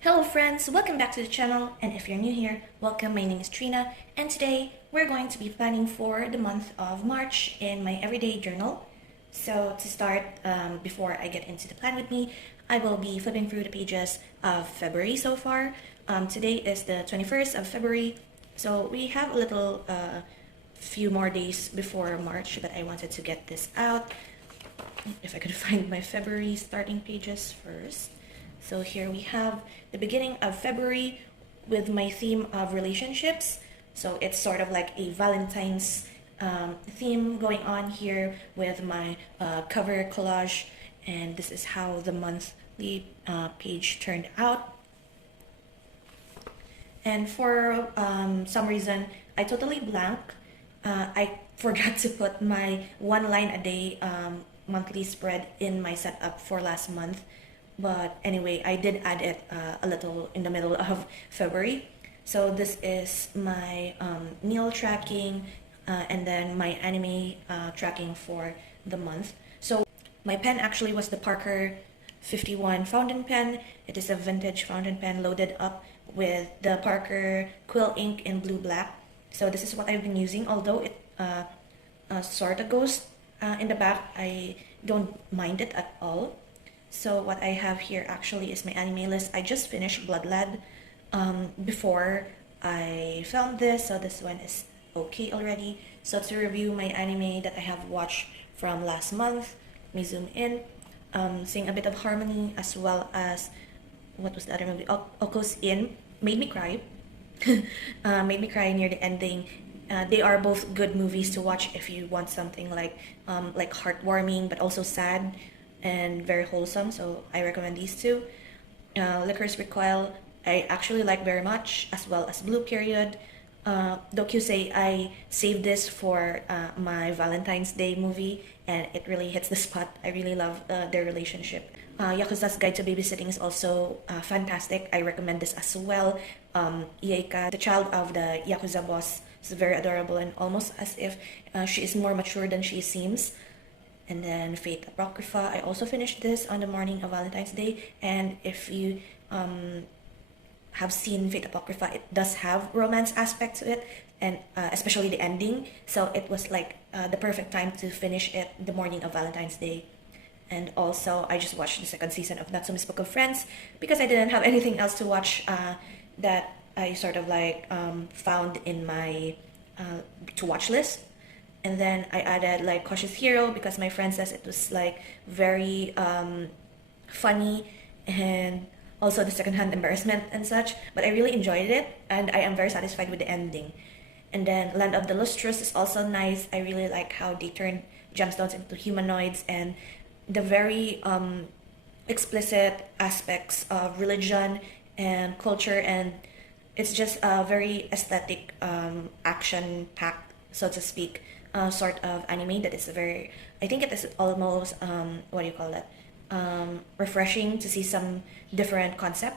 Hello friends, welcome back to the channel, and if you're new here, welcome. My name is Trina, and today we're going to be planning for the month of March in my everyday journal. So to start, before I get into the plan with me, I will be flipping through the pages of February so far. Today is the 21st of February, so we have a little few more days before March, but I wanted to get this out. If I could find my February starting pages first. So here we have the beginning of February with my theme of relationships. So it's sort of like a Valentine's theme going on here with my cover collage, and this is how the monthly page turned out. And for some reason, I totally blank. I forgot to put my one line a day monthly spread in my setup for last month. But anyway, I did add it a little in the middle of February. So this is my meal tracking and then my anime tracking for the month. So my pen actually was the Parker 51 fountain pen. It is a vintage fountain pen loaded up with the Parker quill ink in blue black. So this is what I've been using, although it sort of goes in the back. I don't mind it at all. So what I have here actually is my anime list. I just finished Blood Lad before I filmed this, so this one is okay already. So to review my anime that I have watched from last month, let me zoom in. Seeing a bit of Harmony, as well as, what was the other movie? Oko's In, made me cry. Made me cry near the ending. They are both good movies to watch if you want something like heartwarming but also sad and very wholesome, so I recommend these two. Licorice Recoil, I actually like very much, as well as Blue Period. Dokusei, I saved this for my Valentine's Day movie, and it really hits the spot. I really love their relationship. Yakuza's Guide to Babysitting is also fantastic. I recommend this as well. Ieika, the child of the Yakuza boss, is very adorable and almost as if she is more mature than she seems. And then Fate Apocrypha, I also finished this on the morning of Valentine's Day. And if you have seen Fate Apocrypha, it does have romance aspect to it, and especially the ending. So it was like the perfect time to finish it the morning of Valentine's Day. And also, I just watched the second season of Natsume's Book of Friends because I didn't have anything else to watch that I sort of like found in my to watch list. And then I added like Cautious Hero because my friend says it was like very funny, and also the secondhand embarrassment and such. But I really enjoyed it, and I am very satisfied with the ending. And then Land of the Lustrous is also nice. I really like how they turned gemstones into humanoids, and the very explicit aspects of religion and culture, and it's just a very aesthetic action-packed, so to speak, sort of anime that is very, I think it is almost what do you call that, refreshing to see some different concept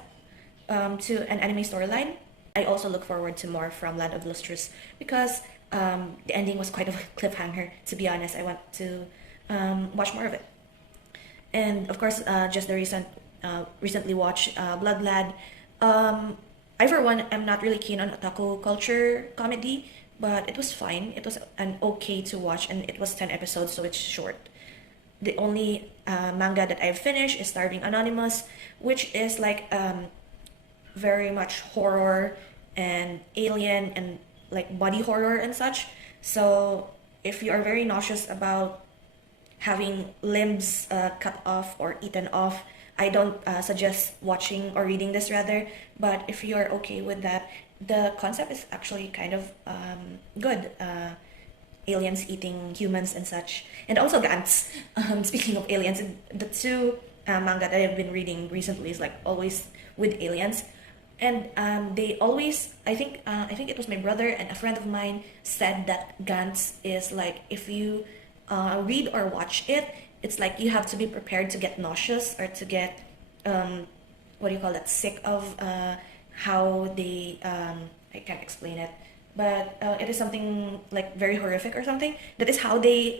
to an anime storyline. I also look forward to more from Land of Lustrous because the ending was quite a cliffhanger, to be honest. I want to watch more of it. And of course, just the recently watched Blood Lad. I, for one, am not really keen on otaku culture comedy, but it was fine. It was an okay to watch, and it was 10 episodes, so it's short. The only manga that I've finished is Starving Anonymous, which is like very much horror and alien and like body horror and such. So if you are very nauseous about having limbs cut off or eaten off, I don't suggest watching or reading this rather. But if you're okay with that, the concept is actually kind of good. Aliens eating humans and such, and also Gantz. Speaking of aliens, the two manga that I've been reading recently is like always with aliens, and they always. I think it was my brother and a friend of mine said that Gantz is like, if you read or watch it, it's like you have to be prepared to get nauseous or to get what do you call that, sick of how they I can't explain it, but it is something like very horrific or something. That is how they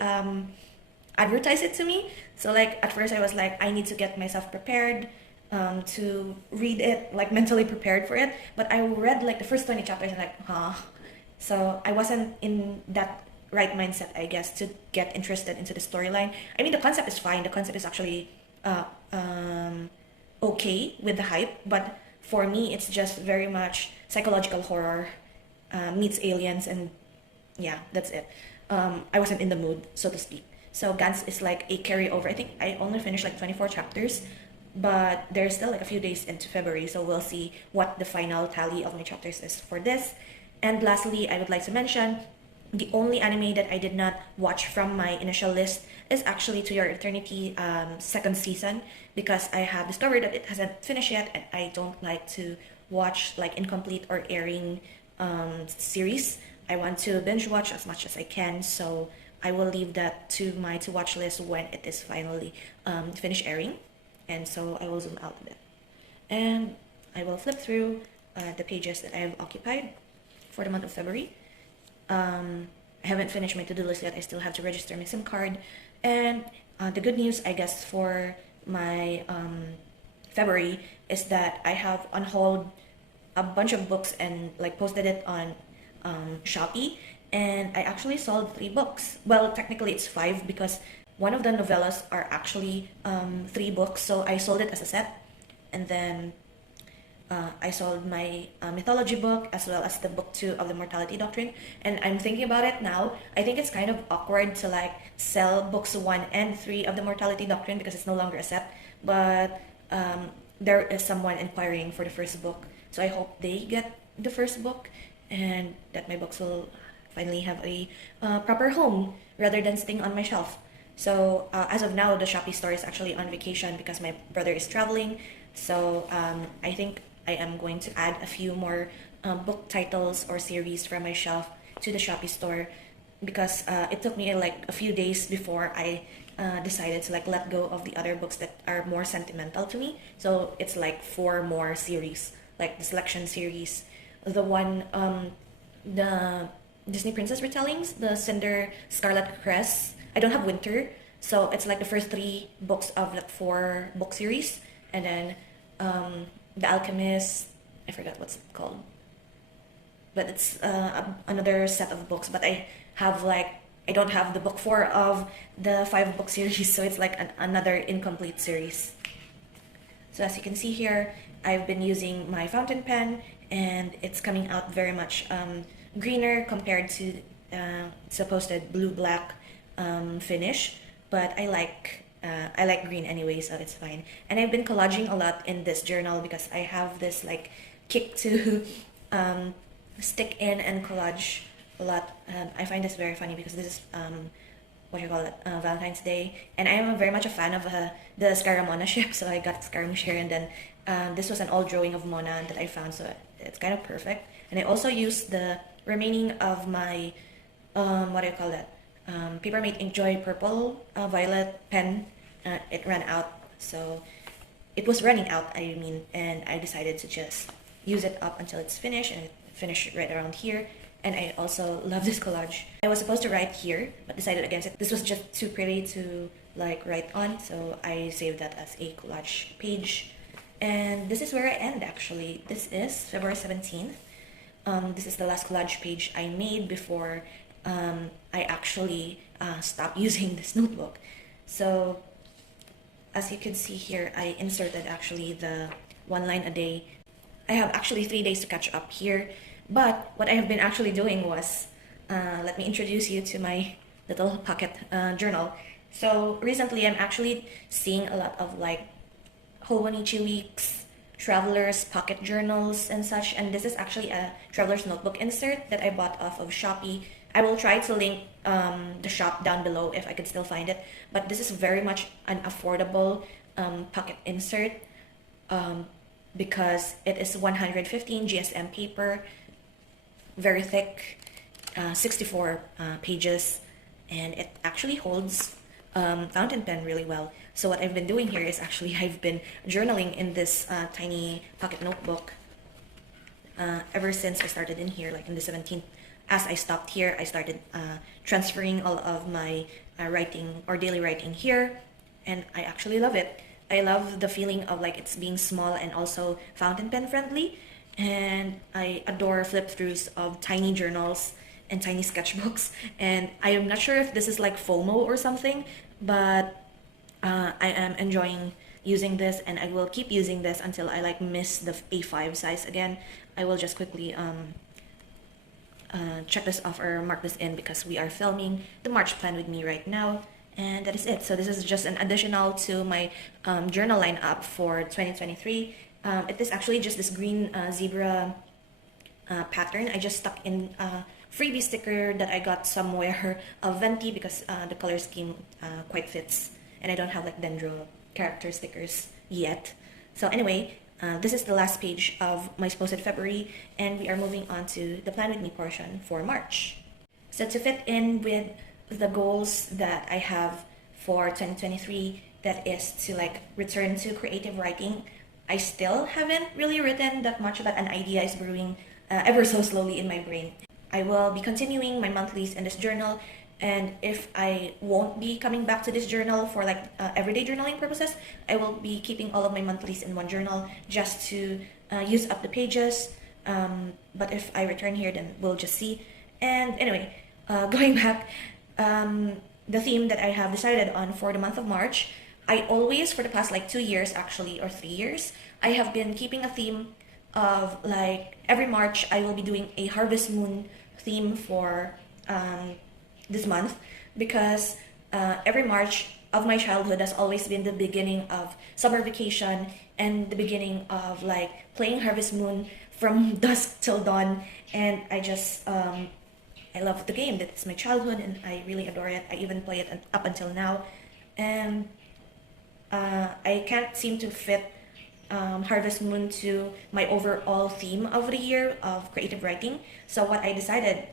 advertise it to me. So like at first I was like, I need to get myself prepared to read it, like mentally prepared for it. But I read like the first 20 chapters and like, huh. So I wasn't in that right mindset, I guess, to get interested into the storyline. I mean, the concept is fine. The concept is actually uh, um, okay with the hype, but for me, it's just very much psychological horror meets aliens, and yeah, that's it. I wasn't in the mood, so to speak. So Gantz is like a carryover. I think I only finished like 24 chapters, but there's still like a few days into February, so we'll see what the final tally of my chapters is for this. And lastly, I would like to mention the only anime that I did not watch from my initial list is actually To Your Eternity second season, because I have discovered that it hasn't finished yet, and I don't like to watch like incomplete or airing series. I want to binge watch as much as I can, so I will leave that to my to watch list when it is finally finished airing. And so I will zoom out a bit. And I will flip through the pages that I have occupied for the month of February. I haven't finished my to-do list yet. I still have to register my SIM card. And the good news, I guess, for my February is that I have on hold a bunch of books and like posted it on Shopee, and I actually sold 3 books. Well, technically it's 5 because one of the novellas are actually 3 books, so I sold it as a set, and then I sold my mythology book as well as the book 2 of the Mortality Doctrine. And I'm thinking about it now. I think it's kind of awkward to like sell books 1 and 3 of the Mortality Doctrine because it's no longer a set. But there is someone inquiring for the first book, so I hope they get the first book and that my books will finally have a proper home rather than staying on my shelf. So as of now, the Shopee store is actually on vacation because my brother is traveling. So I think I am going to add a few more book titles or series from my shelf to the Shopee store, because it took me like a few days before I decided to like let go of the other books that are more sentimental to me. So it's like 4 more series, like the Selection series, the one the Disney Princess retellings, the Cinder Scarlet Crest. I don't have Winter, so it's like the first 3 books of the 4 book series, and then The Alchemist. I forgot what's it called, but it's another set of books. But I don't have the book 4 of the 5 book series, so it's like another incomplete series. So as you can see here, I've been using my fountain pen, and it's coming out very much greener compared to supposed blue-black finish. But I like green anyway, so it's fine. And I've been collaging a lot in this journal because I have this like kick to stick in and collage a lot. I find this very funny because this is Valentine's Day, and I am very much a fan of the Scaramona ship, so I got Scaramouche here, and then this was an old drawing of Mona that I found, so it's kind of perfect. And I also used the remaining of my Papermate Inkjoy Purple Violet pen. It ran out, so it was running out, I mean, and I decided to just use it up until it's finished, and it finished right around here. And I also love this collage. I was supposed to write here, but decided against it. This was just too pretty to like write on, so I saved that as a collage page. And this is where I end actually. This is February 17th. This is the last collage page I made before I actually stopped using this notebook. So as you can see here, I inserted actually the 1 line a day. I have actually 3 days to catch up here. But what I have been actually doing was, let me introduce you to my little pocket journal. So recently I'm actually seeing a lot of like Hobonichi Weeks, travelers, pocket journals and such. And this is actually a traveler's notebook insert that I bought off of Shopee. I will try to link the shop down below if I can still find it. But this is very much an affordable pocket insert because it is 115 GSM paper, very thick, 64 pages, and it actually holds fountain pen really well. So what I've been doing here is actually I've been journaling in this tiny pocket notebook ever since I started in here, like in the 17th. As I stopped here, I started transferring all of my writing or daily writing here, and I actually love it. I love the feeling of like it's being small and also fountain pen friendly. And I adore flip throughs of tiny journals and tiny sketchbooks. And I am not sure if this is like FOMO or something, but I am enjoying using this, and I will keep using this until I like miss the A5 size again. I will just quickly check this off or mark this in because we are filming the March plan with me right now. And that is it. So this is just an additional to my journal lineup for 2023. It is actually just this green zebra pattern. I just stuck in a freebie sticker that I got somewhere of Venti because the color scheme quite fits, and I don't have like dendro character stickers yet. So anyway, this is the last page of my supposed February, and we are moving on to the plan with me portion for March. So to fit in with the goals that I have for 2023, that is to like return to creative writing. I still haven't really written that much, but an idea is brewing ever so slowly in my brain. I will be continuing my monthlies in this journal, and if I won't be coming back to this journal for like everyday journaling purposes, I will be keeping all of my monthlies in one journal just to use up the pages. But if I return here, then we'll just see. And anyway, going back, the theme that I have decided on for the month of March, I always, for the past like 2 years actually, or 3 years, I have been keeping a theme of like every March I will be doing a Harvest Moon theme for this month, because every March of my childhood has always been the beginning of summer vacation and the beginning of like playing Harvest Moon from dusk till dawn. And I just I love the game. That's my childhood and I really adore it. I even play it up until now, and I can't seem to fit Harvest Moon to my overall theme of the year of creative writing. So what I decided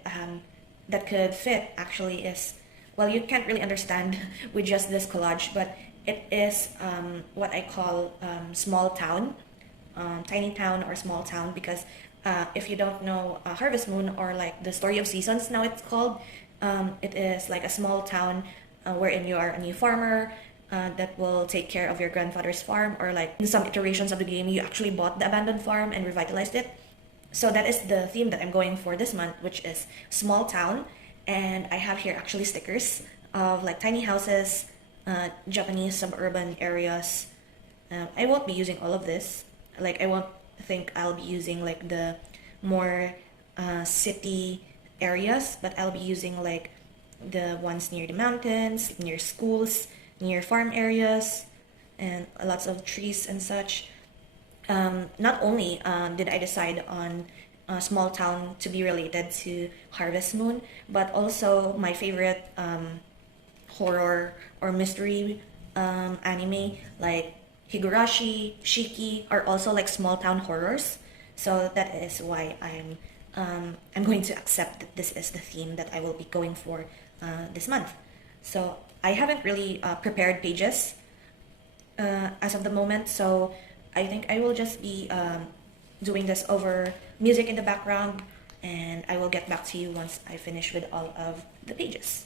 that could fit actually is, well, you can't really understand with just this collage, but it is what I call small town, tiny town or small town, because if you don't know Harvest Moon, or like the Story of Seasons now it's called, it is like a small town wherein you are a new farmer that will take care of your grandfather's farm, or like in some iterations of the game you actually bought the abandoned farm and revitalized it. So that is the theme that I'm going for this month, which is small town. And I have here actually stickers of like tiny houses, Japanese suburban areas. I won't be using all of this. Like I won't think I'll be using like the more city areas, but I'll be using like the ones near the mountains, near schools, near farm areas, and lots of trees and such. Not only did I decide on a small town to be related to Harvest Moon, but also my favorite horror or mystery anime like Higurashi, Shiki are also like small town horrors. So that is why I'm going to accept that this is the theme that I will be going for this month. So I haven't really prepared pages as of the moment, so I think I will just be doing this over music in the background, and I will get back to you once I finish with all of the pages.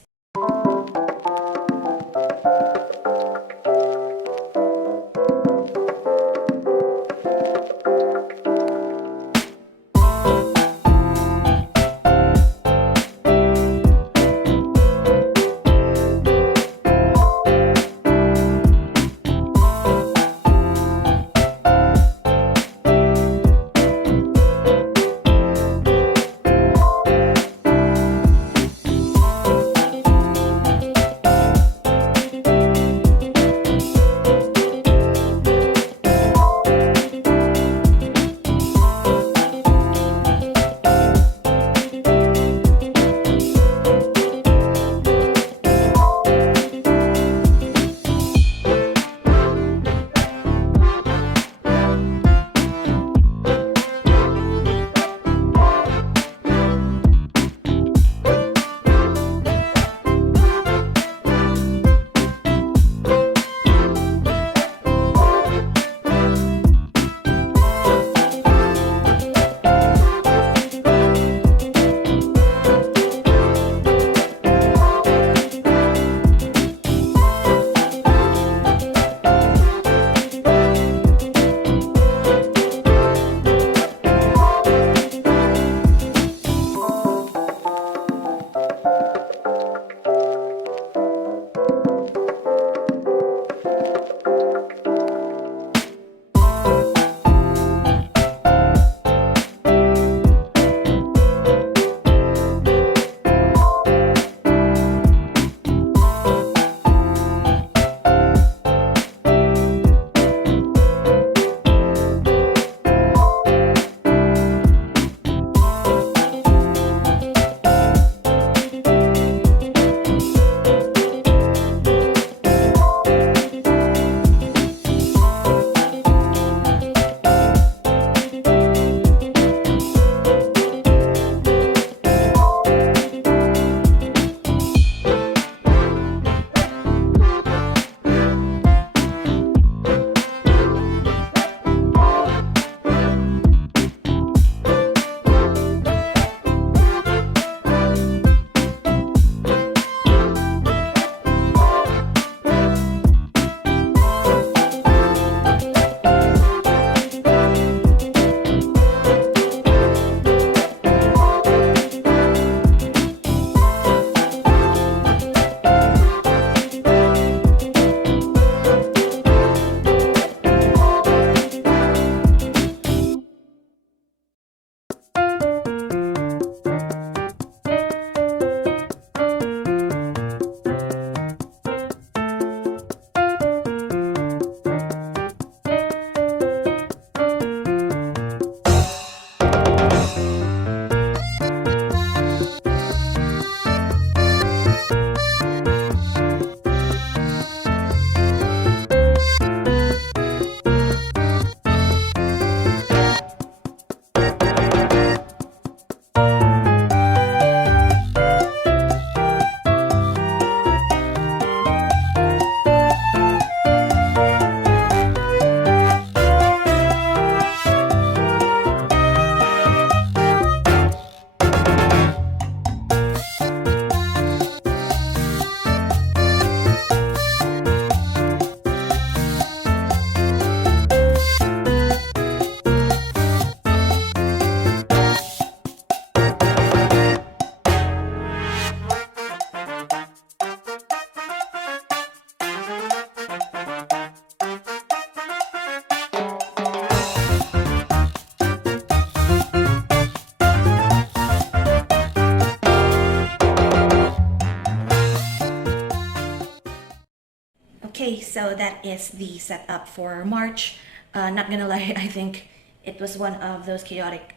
so that is the setup for March. Not gonna lie, I think it was one of those chaotic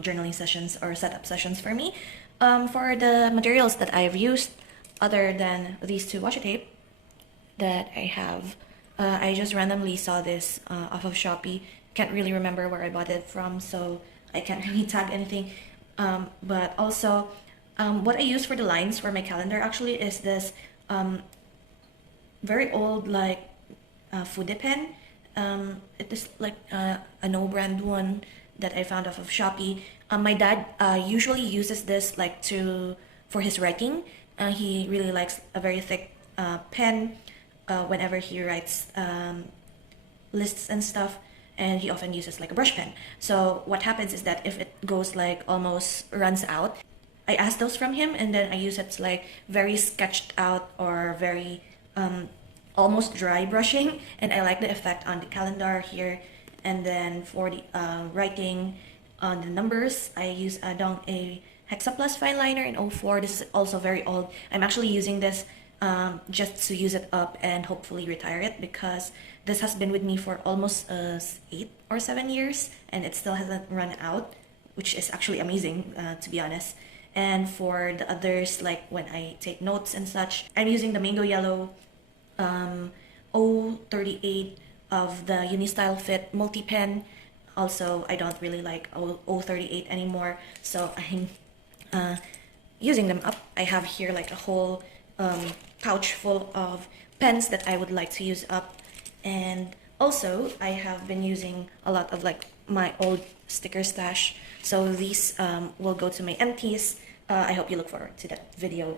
journaling sessions or setup sessions for me. For the materials that I've used, other than these two washi tape that I have, I just randomly saw this off of Shopee. Can't really remember where I bought it from, so I can't really tag anything. But also, what I use for the lines for my calendar actually is this very old like Fude pen. It is like a no brand one that I found off of Shopee. My dad usually uses this like for his writing. He really likes a very thick pen whenever he writes lists and stuff, and he often uses like a brush pen. So what happens is that if it goes like almost runs out, I ask those from him, and then I use it like very sketched out or very almost dry brushing, and I like the effect on the calendar here. And then for the writing on the numbers, I use a Hexa Plus fine liner in 04. This is also very old. I'm actually using this just to use it up and hopefully retire it, because this has been with me for almost 8 or 7 years and it still hasn't run out, which is actually amazing to be honest. And for the others, like when I take notes and such, I'm using the Mango Yellow 038 of the Unistyle Fit multi pen. Also, I don't really like 038 anymore, so I'm using them up. I have here like a whole pouch full of pens that I would like to use up. And also, I have been using a lot of like my old sticker stash, so these will go to my empties. I hope you look forward to that video,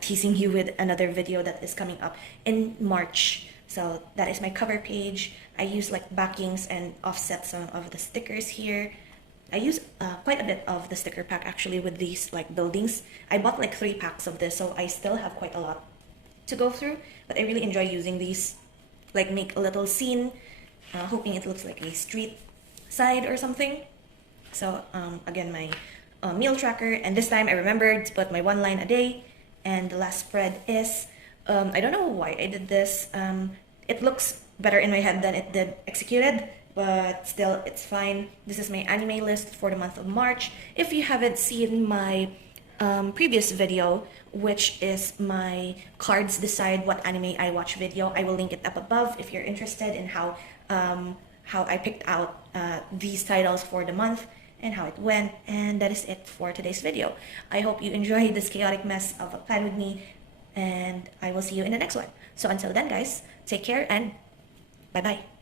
teasing you with another video that is coming up in March. So that is my cover page. I use like backings and offset some of the stickers here. I use quite a bit of the sticker pack actually with these like buildings. I bought like 3 packs of this, so I still have quite a lot to go through, but I really enjoy using these, like make a little scene, hoping it looks like a street side or something. So again, my meal tracker, and this time I remembered to put my 1 line a day. And the last spread is, I don't know why I did this. It looks better in my head than it did executed, but still it's fine. This is my anime list for the month of March. If you haven't seen my previous video, which is my cards decide what anime I watch video, I will link it up above if you're interested in how I picked out these titles for the month and how it went. And that is it for today's video. I hope you enjoyed this chaotic mess of a plan with me, and I will see you in the next one. So until then guys, take care and bye bye.